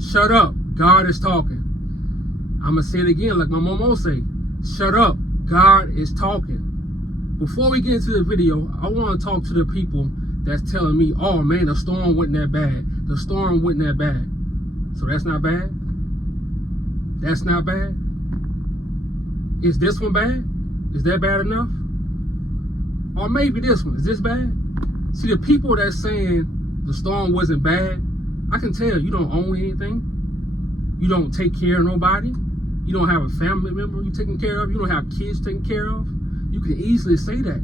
Shut up, God is talking. I'm going to say it again like my mama say. Shut up, God is talking. Before we get into the video, I want to talk to the people that's telling me, oh man, the storm wasn't that bad. The storm wasn't that bad. So that's not bad? That's not bad? Is this one bad? Is that bad enough? Or maybe this one, is this bad? See, the people that's saying the storm wasn't bad, I can tell you don't own anything. You don't take care of nobody. You don't have a family member you taking care of. You don't have kids taken care of. You can easily say that.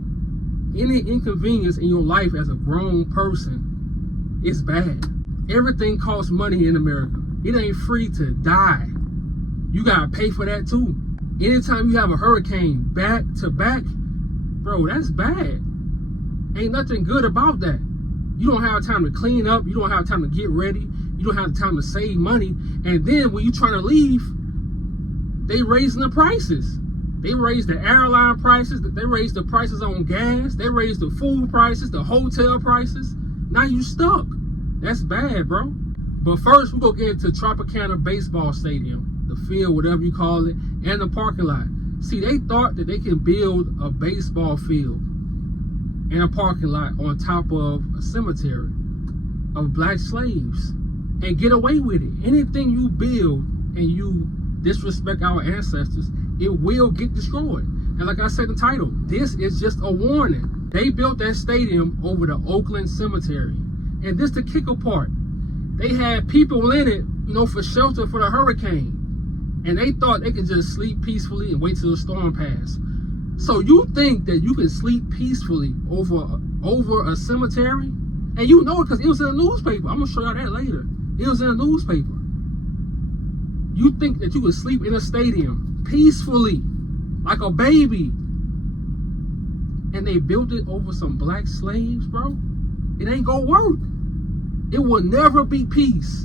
Any inconvenience in your life as a grown person is bad. Everything costs money in America. It ain't free to die. You gotta pay for that too. Anytime you have a hurricane back to back, bro, that's bad. Ain't nothing good about that. You don't have time to clean up. You don't have time to get ready. You don't have time to save money. And then when you're trying to leave, they raising the prices. They raised the airline prices. They raised the prices on gas. They raised the food prices, the hotel prices. Now you stuck. That's bad, bro. But first, we're going to get into Tropicana Baseball Stadium, the field, whatever you call it, and the parking lot. See, they thought that they can build a baseball field and a parking lot on top of a cemetery of black slaves and get away with it. Anything you build and you disrespect our ancestors, it will get destroyed. And like I said in the title, this is just a warning. They built that stadium over the Oakland Cemetery. And this the kicker part. They had people in it, you know, for shelter for the hurricane. And they thought they could just sleep peacefully and wait till the storm passed. So you think that you can sleep peacefully over a cemetery? And you know it because it was in the newspaper. I'm going to show y'all that later. It was in the newspaper. You think that you could sleep in a stadium peacefully, like a baby. And they built it over some black slaves, bro? It ain't gonna work. It will never be peace.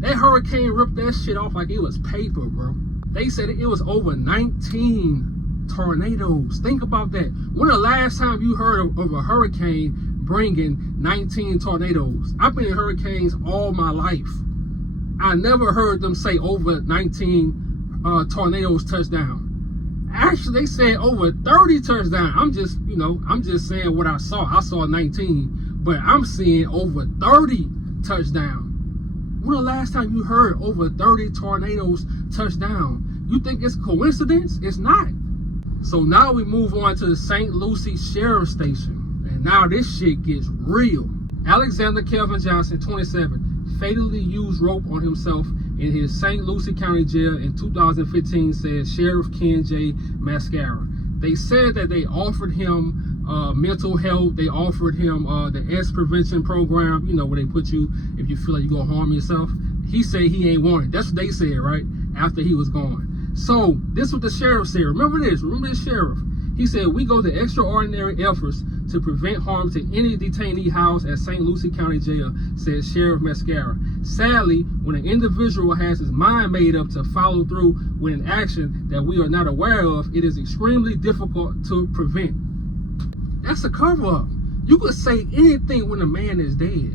That hurricane ripped that shit off like it was paper, bro. They said it was over 19 tornadoes. Think about that. When the last time you heard of a hurricane bringing 19 tornadoes? I've been in hurricanes all my life. I never heard them say over 19 tornadoes touchdown. Actually, they said over 30 touchdown. I'm just saying what I saw. I saw 19, but I'm seeing over 30 touchdown. When the last time you heard over 30 tornadoes touchdown? You think it's coincidence? It's not. So now we move on to the St. Lucie Sheriff Station. And now this shit gets real. Alexander Kelvin Johnson, 27, fatally used rope on himself in his St. Lucie County Jail in 2015, said Sheriff Ken J. Mascara. They said that they offered him mental health. They offered him the S prevention program, you know, where they put you if you feel like you're going to harm yourself. He said he ain't want it. That's what they said, right? After he was gone. So this is what the sheriff said. Remember this sheriff. He said, we go to extraordinary efforts to prevent harm to any detainee housed at St. Lucie County Jail, said Sheriff Mascara. Sadly, when an individual has his mind made up to follow through with an action that we are not aware of, it is extremely difficult to prevent. That's a cover-up. You could say anything when a man is dead.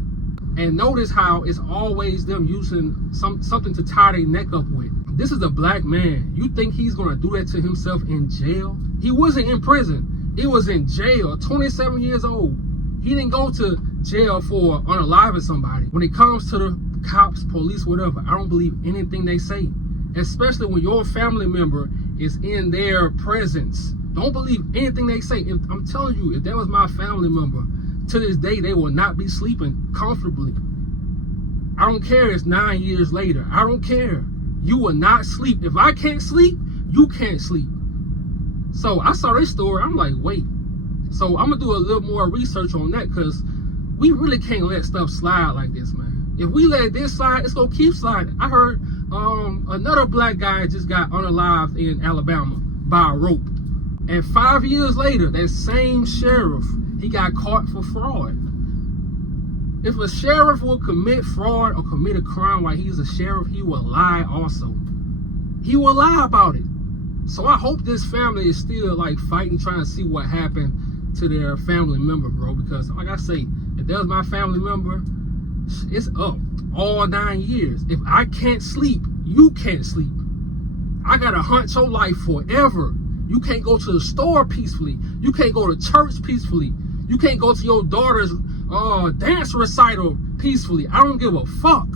And notice how it's always them using something to tie their neck up with. This is a black man. You think he's going to do that to himself in jail? He wasn't in prison. It was in jail, 27 years old. He didn't go to jail for unaliving somebody. When it comes to the cops, police, whatever, I don't believe anything they say. Especially when your family member is in their presence. Don't believe anything they say. I'm telling you, if that was my family member, to this day, they will not be sleeping comfortably. I don't care it's 9 years later. I don't care. You will not sleep. If I can't sleep, you can't sleep. So I saw this story. I'm like, wait. So I'm going to do a little more research on that because we really can't let stuff slide like this, man. If we let this slide, it's going to keep sliding. I heard another black guy just got unalived in Alabama by a rope. And 5 years later, that same sheriff, he got caught for fraud. If a sheriff will commit fraud or commit a crime while he's a sheriff, he will lie also. He will lie about it. So I hope this family is still like fighting, trying to see what happened to their family member, bro. Because like I say, if that was my family member, It's up all 9 years. If I can't sleep, you can't sleep. I gotta hunt your life forever. You can't go to the store peacefully. You can't go to church peacefully. You can't go to your daughter's dance recital peacefully. I don't give a fuck.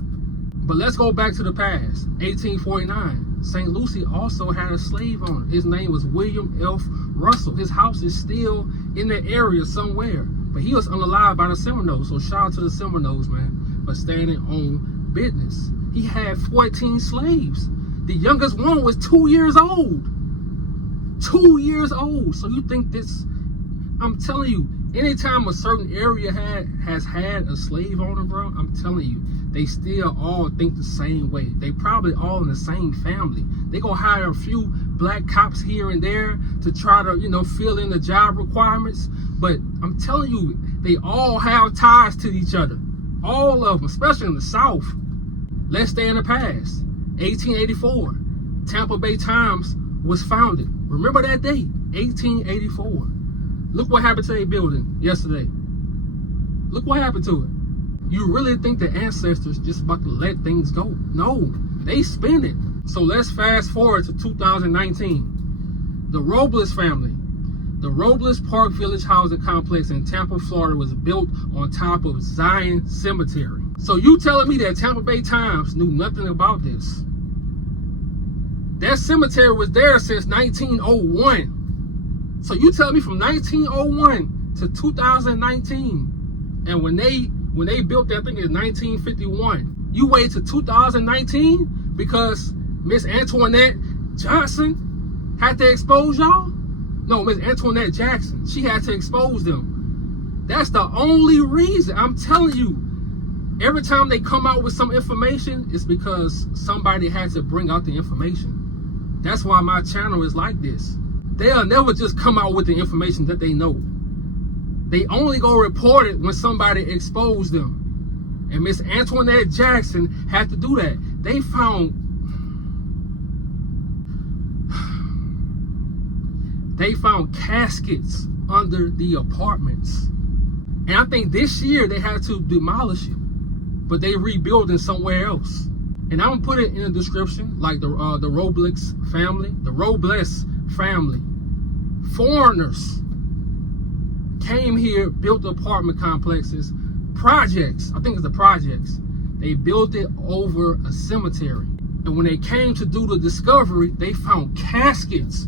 But let's go back to the past. 1849. St. Lucie also had a slave owner. His name was William F. Russell. His house is still in the area somewhere. But he was unalived by the Seminoles. So shout out to the Seminoles, man, for standing on business. He had 14 slaves. The youngest one was 2 years old. 2 years old. So you think this, I'm telling you, anytime a certain area has had a slave owner, bro, I'm telling you, they still all think the same way. They probably all in the same family. They gonna hire a few black cops here and there to try to, fill in the job requirements. But I'm telling you, they all have ties to each other. All of them, especially in the South. Let's stay in the past. 1884, Tampa Bay Times was founded. Remember that date, 1884. Look what happened to their building yesterday. Look what happened to it. You really think the ancestors just about to let things go? No, they spend it. So let's fast forward to 2019. The Robles family. The Robles Park Village housing complex in Tampa, Florida was built on top of Zion Cemetery. So you telling me that Tampa Bay Times knew nothing about this? That cemetery was there since 1901. So you telling me from 1901 to 2019, and when they built that thing in 1951, you wait to 2019 because Miss Antoinette Johnson had to expose y'all? No, Miss Antoinette Jackson, she had to expose them. That's the only reason. I'm telling you, every time they come out with some information, it's because somebody had to bring out the information. That's why my channel is like this. They'll never just come out with the information that they know. They only go report it when somebody exposed them. And Miss Antoinette Jackson had to do that. They found caskets under the apartments. And I think this year they had to demolish it, but they rebuilding somewhere else. And I'm gonna put it in the description, like the Robles family. The Robles family, foreigners came here, built apartment complexes, projects. I think it's the projects. They built it over a cemetery. And when they came to do the discovery, they found caskets.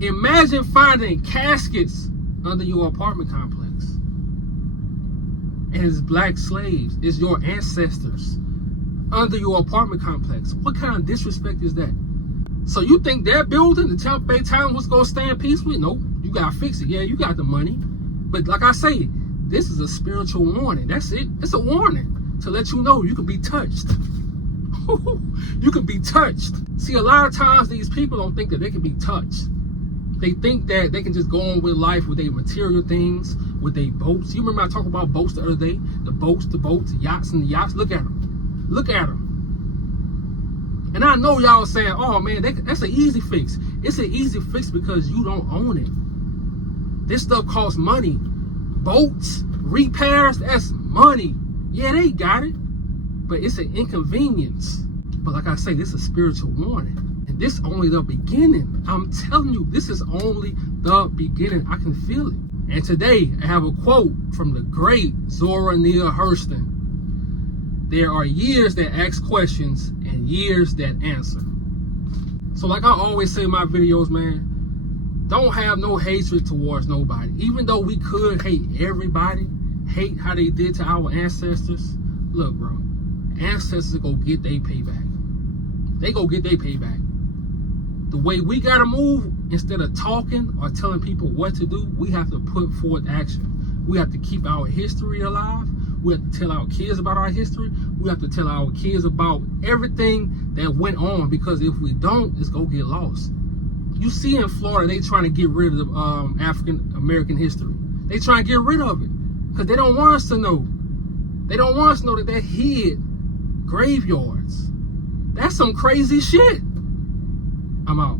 Imagine finding caskets under your apartment complex. And it's black slaves. It's your ancestors under your apartment complex. What kind of disrespect is that? So you think that building, the Tampa Bay Times, was gonna stand peacefully? Nope. You gotta fix it. Yeah, you got the money. But like I say, this is a spiritual warning. That's it. It's a warning to let you know you can be touched. You can be touched. See, a lot of times these people don't think that they can be touched. They think that they can just go on with life with their material things, with their boats. You remember I talked about boats the other day? The boats, the yachts, and the yachts. Look at them. Look at them. And I know y'all saying, oh man, that's an easy fix. It's an easy fix because you don't own it. This stuff costs money. Boats, repairs, that's money. Yeah, they got it, but it's an inconvenience. But like I say, this is a spiritual warning. And this is only the beginning. I'm telling you, this is only the beginning. I can feel it. And today, I have a quote from the great Zora Neale Hurston. There are years that ask questions and years that answer. So like I always say in my videos, man, don't have no hatred towards nobody. Even though we could hate everybody, hate how they did to our ancestors. Look, bro, ancestors go get their payback. They go get their payback. The way we gotta move, instead of talking or telling people what to do, we have to put forth action. We have to keep our history alive. We have to tell our kids about our history. We have to tell our kids about everything that went on, because if we don't, it's gonna get lost. You see in Florida, they trying to get rid of African American history. They trying to get rid of it because they don't want us to know. They don't want us to know that they hid graveyards. That's some crazy shit. I'm out.